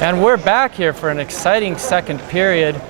And we're back here for an exciting second period.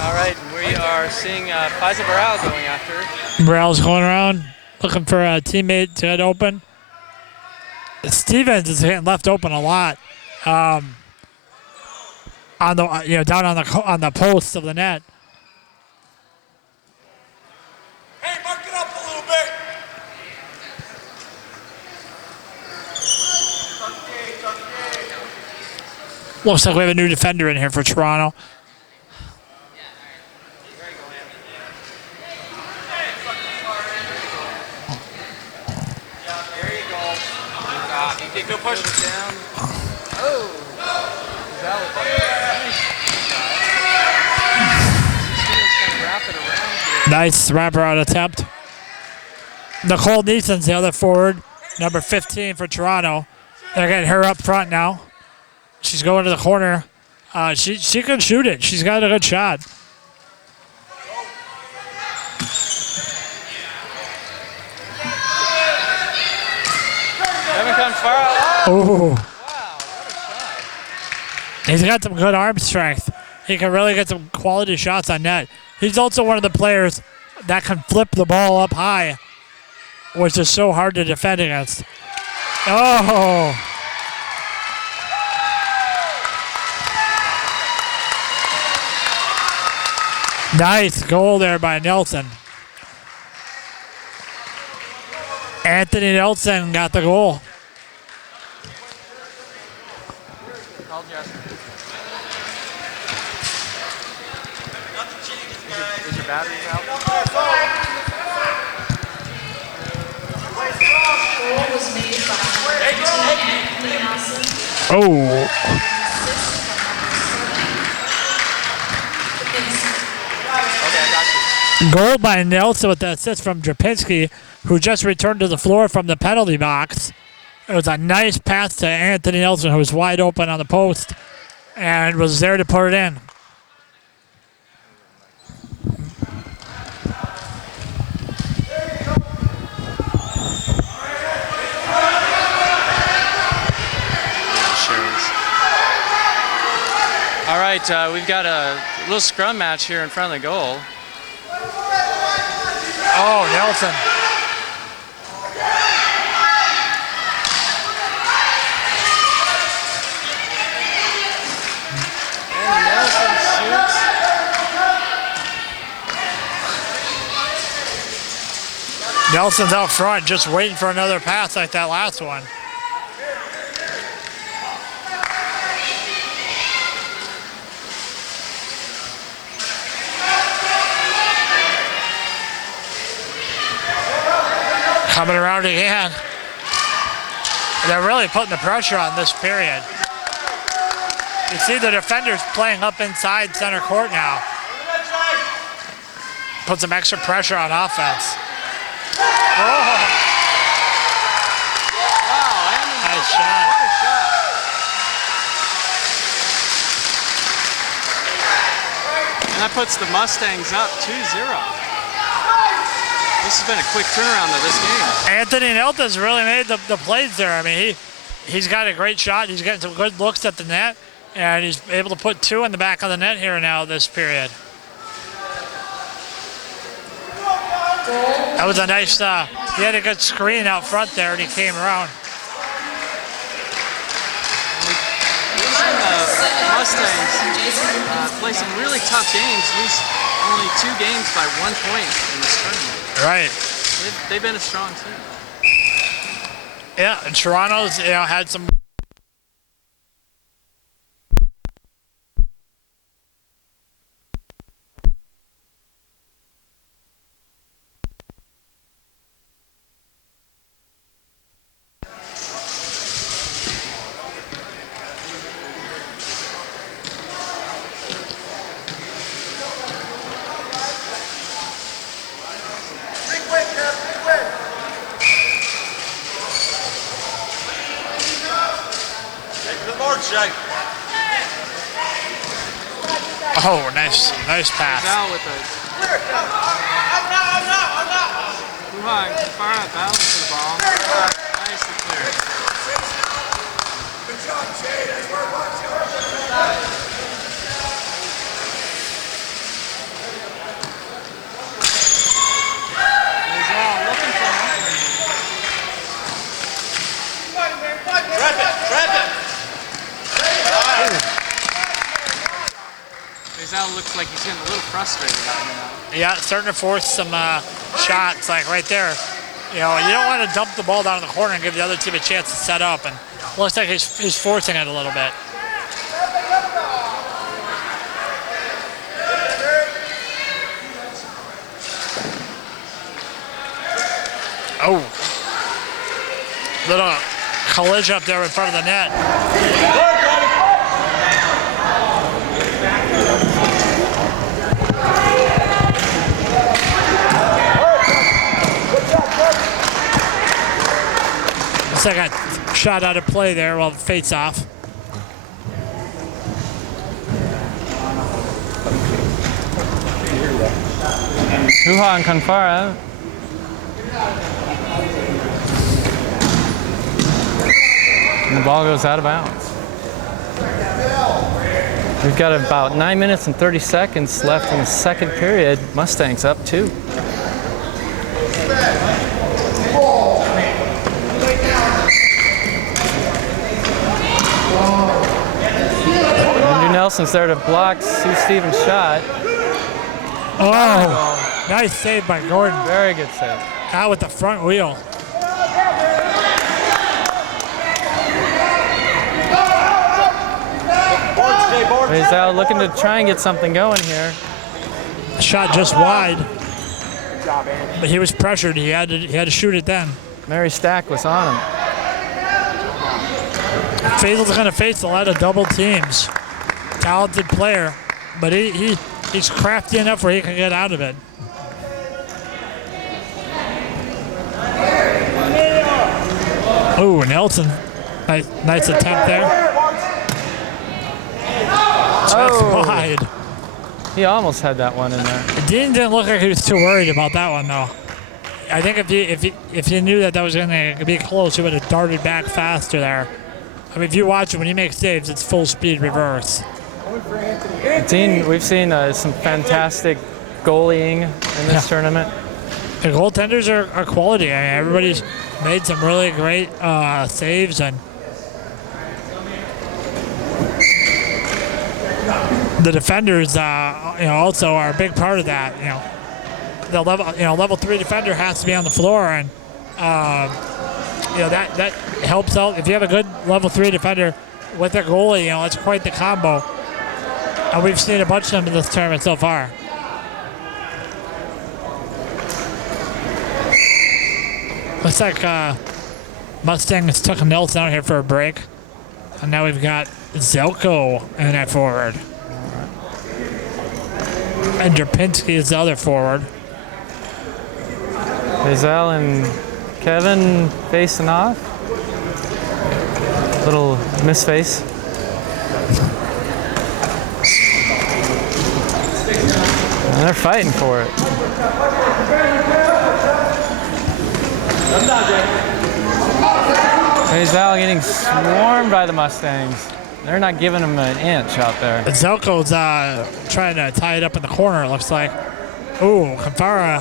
All right, we are seeing Pfizer Burrell going after. Burrell's going around looking for a teammate to get open. Stevens is getting left open a lot. On the down on the post of the net. Hey, mark it up a little bit. Looks like we have a new defender in here for Toronto. Go push it down. Oh, that was nice wraparound attempt. Nicole Neeson's the other forward, number 15 for Toronto. They're getting her up front now. She's going to the corner. She can shoot it. She's got a good shot. Haven't gone far out. Oh. Wow, what a shot. He's got some good arm strength. He can really get some quality shots on net. He's also one of the players that can flip the ball up high, which is so hard to defend against. Oh. Nice goal there by Nelson. Anthony Nelson got the goal. Is your batteries out? Oh. Goal by Nelson with the assist from Drapinski, who just returned to the floor from the penalty box. It was a nice pass to Anthony Nelson, who was wide open on the post and was there to put it in. All right, we've got a little scrum match here in front of the goal. Oh, Nelson. And Nelson shoots. Nelson's out front, just waiting for another pass like that last one. Coming around again. They're really putting the pressure on this period. You see the defenders playing up inside center court now. Put some extra pressure on offense. Oh. Wow, Nice shot. what a shot. And that puts the Mustangs up 2-0. This has been a quick turnaround of this game. Anthony Nelton's really made the plays there. I mean, he's got a great shot. He's getting some good looks at the net, and he's able to put two in the back of the net here now this period. That was a nice, he had a good screen out front there, and he came around. We've seen Mustangs play some really tough games, lose only 2 games by 1 point in this tournament. Right. They've been a strong team. Yeah, and Toronto's had some. Jake. Oh, nice pass. Val with a Wuhan far out balance for the ball. Nicely cleared. Good job, Jay. That's where it was. He's all looking for nothing. Trap it. Rizal looks like he's getting a little frustrated out here now. Yeah, starting to force some shots, like right there. You don't want to dump the ball down in the corner and give the other team a chance to set up. And looks like he's forcing it a little bit. Oh, little collision up there in front of the net. Looks like I shot out of play there while the fade's off. Huha and Kanfara. And the ball goes out of bounds. We've got about 9 minutes and 30 seconds left in the second period. Mustangs up 2. Andrew Nelson's there to block Sue Stevens' shot. Oh, nice save by Gordon. Very good save. Out with the front wheel. He's out looking to try and get something going here. Shot just wide. But he was pressured. He had to shoot it then. Mary Stack was on him. Faisal's going to face a lot of double teams. Talented player, but he's crafty enough where he can get out of it. Oh, Nelson. Nice attempt there. That's wide. He almost had that one in there. Dean didn't look like he was too worried about that one, though. I think if he knew that was going to be close, he would have darted back faster there. I mean, if you watch it, when he makes saves, it's full speed reverse. Dean, we've seen some fantastic goalieing in this tournament. The goaltenders are quality. I mean, everybody's made some really great saves, and the defenders, also are a big part of that. The level 3 defender has to be on the floor, and that helps out. If you have a good level 3 defender with a goalie, it's quite the combo. And we've seen a bunch of them in this tournament so far. Looks like Mustangs took Nelson out here for a break. And now we've got Zelko in that forward. And Drapinski is the other forward. Rizal and Kevin facing off. Little misface. And they're fighting for it. Rizal getting swarmed by the Mustangs. They're not giving him an inch out there. Zelko's trying to tie it up in the corner, it looks like. Ooh, Kamfara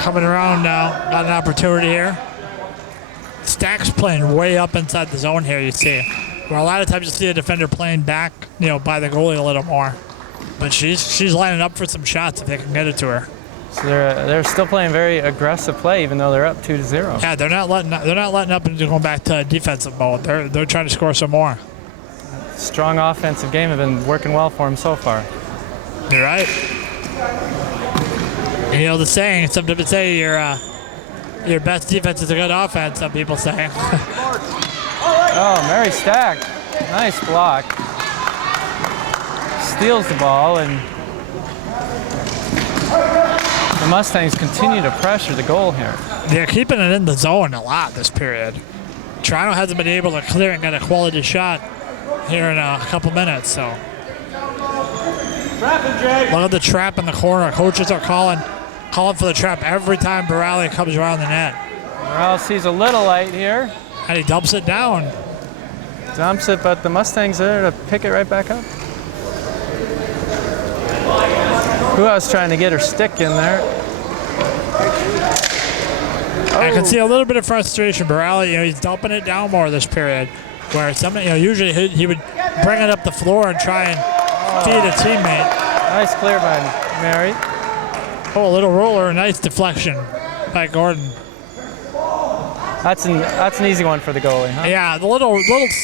coming around now. Got an opportunity here. Stack's playing way up inside the zone here, you see. where a lot of times you see a defender playing back, by the goalie a little more. But she's lining up for some shots if they can get it to her. So they're still playing very aggressive play, even though they're up 2-0. Yeah, they're not letting up and going back to defensive mode. They're trying to score some more. Strong offensive game have been working well for them so far. You're right. And, the saying, some people say your best defense is a good offense, some people say. Oh, Mary Stack. Nice block. Steals the ball, and the Mustangs continue to pressure the goal here. They're keeping it in the zone a lot this period. Toronto hasn't been able to clear and get a quality shot here in a couple minutes, so. Look at the trap in the corner. Coaches are calling for the trap every time Borelli comes around the net. Morales sees a little light here. And he dumps it down. Dumps it, but the Mustangs are there to pick it right back up. Who else trying to get her stick in there? I can see a little bit of frustration. Borelli, he's dumping it down more this period. Where usually he would bring it up the floor and try and feed a teammate. Nice clear by Mary. Oh, a little roller, nice deflection by Gordon. That's an easy one for the goalie, huh? Yeah, the little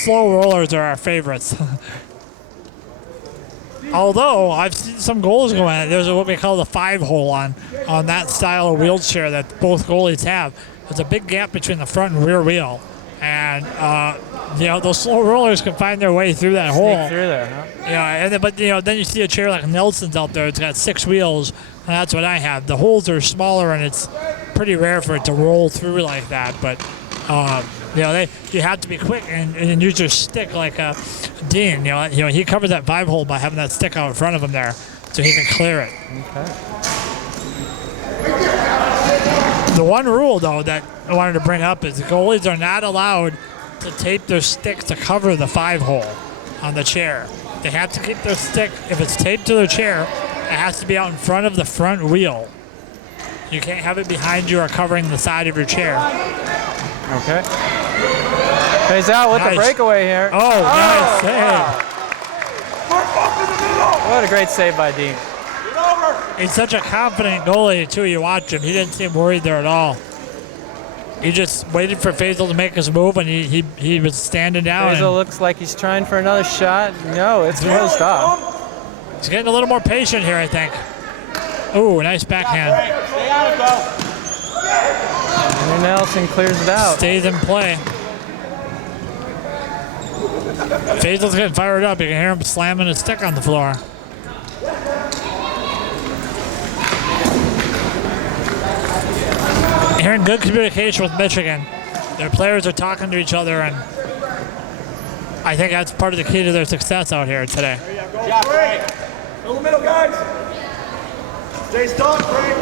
slow rollers are our favorites. Although I've seen some goals go in. There's what we call the 5-hole on that style of wheelchair that both goalies have. There's a big gap between the front and rear wheel, and those slow rollers can find their way through that hole. Sneak through there, huh? Yeah, but then you see a chair like Nelson's out there. It's got 6 wheels, and that's what I have. The holes are smaller, and it's pretty rare for it to roll through like that. But you have to be quick and use your stick like Dean. He covers that 5-hole by having that stick out in front of him there, so he can clear it. Okay. The one rule though that I wanted to bring up is the goalies are not allowed to tape their stick to cover the 5-hole on the chair. They have to keep their stick, if it's taped to their chair, it has to be out in front of the front wheel. You can't have it behind you or covering the side of your chair. Okay. Pays out with the breakaway here. Oh, nice save. Wow. What a great save by Dean. He's such a confident goalie, too. You watch him. He didn't seem worried there at all. He just waited for Faisal to make his move, and he was standing down. Faisal looks like he's trying for another shot. No, it's closed off. He's getting a little more patient here, I think. Ooh, nice backhand. And Nelson clears it out. Stays in play. Faisal's getting fired up. You can hear him slamming his stick on the floor. Hearing good communication with Michigan. Their players are talking to each other, and I think that's part of the key to their success out here today. Yeah, Frank. Go in the middle, guys. Stay stuck, Frank.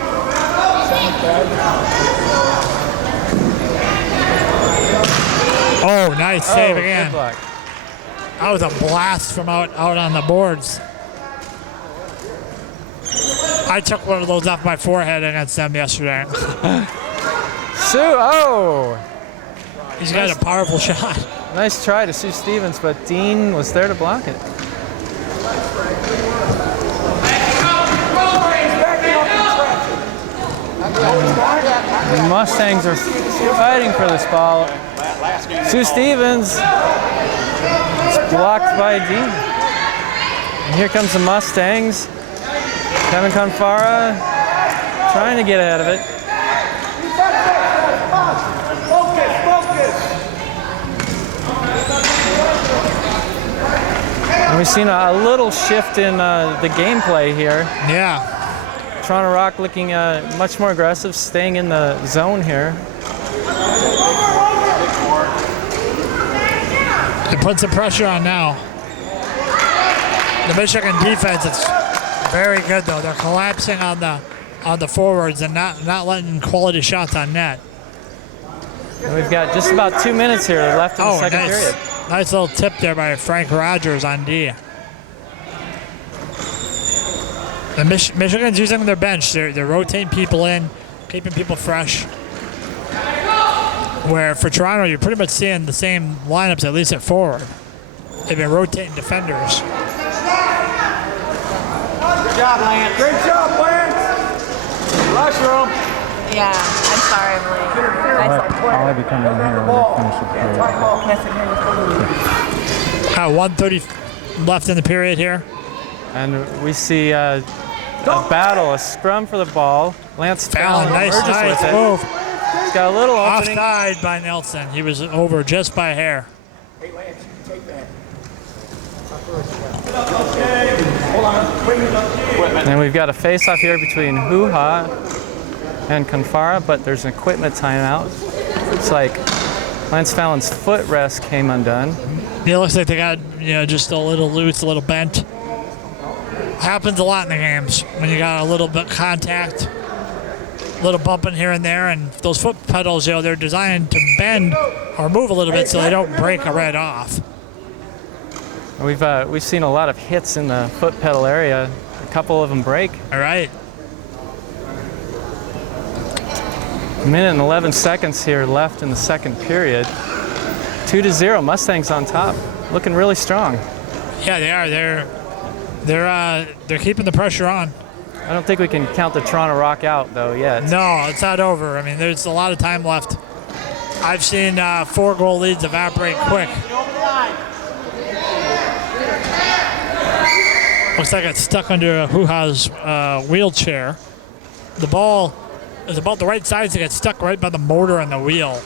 Oh, nice save again. Good block. That was a blast from out on the boards. I took one of those off my forehead against them yesterday. Sue, oh! He's got a powerful shot. Nice try to Sue Stevens, but Dean was there to block it. The Mustangs are fighting for this ball. Sue Stevens is blocked by Dean. And here comes the Mustangs. Kevin Confara trying to get ahead of it. And we've seen a little shift in the gameplay here. Yeah. Toronto Rock looking much more aggressive, staying in the zone here. They put some pressure on now. The Michigan defense is very good though. They're collapsing on the forwards and not letting quality shots on net. And we've got just about 2 minutes here left in the second period. Nice little tip there by Frank Rogers on D. The Michigan's using their bench. They're rotating people in, keeping people fresh. Where for Toronto, you're pretty much seeing the same lineups, at least at forward. they've been rotating defenders. Good job, Lance. Great job, Lance. Rush room. Yeah, I'm sorry, I'm late. I'll have you come in here when we finish the period. 1:30 left in the period here. And we see a battle, a scrum for the ball. Lance Fallon Nice emerges with it. move. He's got a little opening. Offside by Nelson. He was over just by a hair. Hey, Lance, take that. Hold on. And we've got a face-off here between Hoo-Ha and Confara, but there's an equipment timeout. It's like Lance Fallon's footrest came undone. It looks like they got just a little loose, a little bent. Happens a lot in the games when you got a little bit contact, a little bumping here and there, and those foot pedals, they're designed to bend or move a little bit so they don't break a red off. We've seen a lot of hits in the foot pedal area. A couple of them break. All right. A minute and 11 seconds here left in the second period. 2-0, Mustangs on top, looking really strong. Yeah, they are. They're keeping the pressure on. I don't think we can count the Toronto Rock out though yet. No, it's not over. I mean, there's a lot of time left. I've seen 4-goal leads evaporate quick. Looks like it's stuck under Hoo-Ha's wheelchair. The ball is about the right size to get stuck right by the motor and the wheel.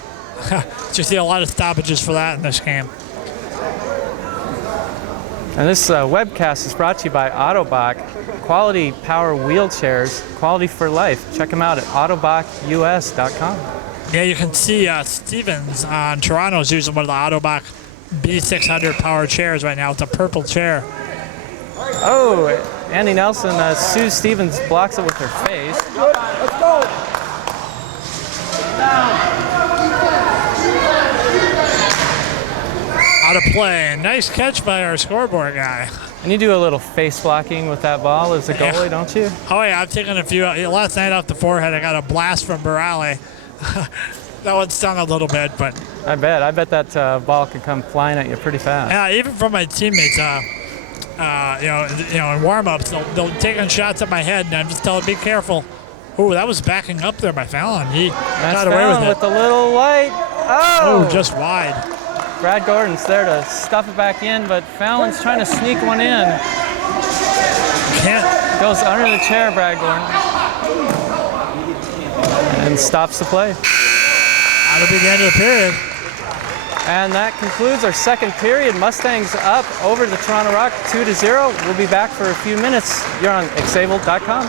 So you see a lot of stoppages for that in this game. And this webcast is brought to you by Autobach. Quality power wheelchairs, quality for life. Check them out at autobachus.com. Yeah, you can see Stevens on Toronto's using one of the Autobach B600 power chairs right now. It's a purple chair. Oh, Andy Nelson, Sue Stevens blocks it with her face. Good. Let's go. Out of play. Nice catch by our scoreboard guy. And you do a little face blocking with that ball as a goalie, don't you? Oh, yeah, I've taken a few. Last night off the forehead, I got a blast from Burale. That one stung a little bit, but... I bet that ball can come flying at you pretty fast. Yeah, even from my teammates, in warm-ups, they'll take on shots at my head, and I'm just telling them, be careful. Ooh, that was backing up there by Fallon. He got away with it. With the little light. Oh, just wide. Brad Gordon's there to stuff it back in, but Fallon's trying to sneak one in. Can't. Goes under the chair, Brad Gordon. And stops the play. That'll be the end of the period. And that concludes our second period. Mustangs up over the Toronto Rock 2-0. We'll be back for a few minutes. You're on xable.com.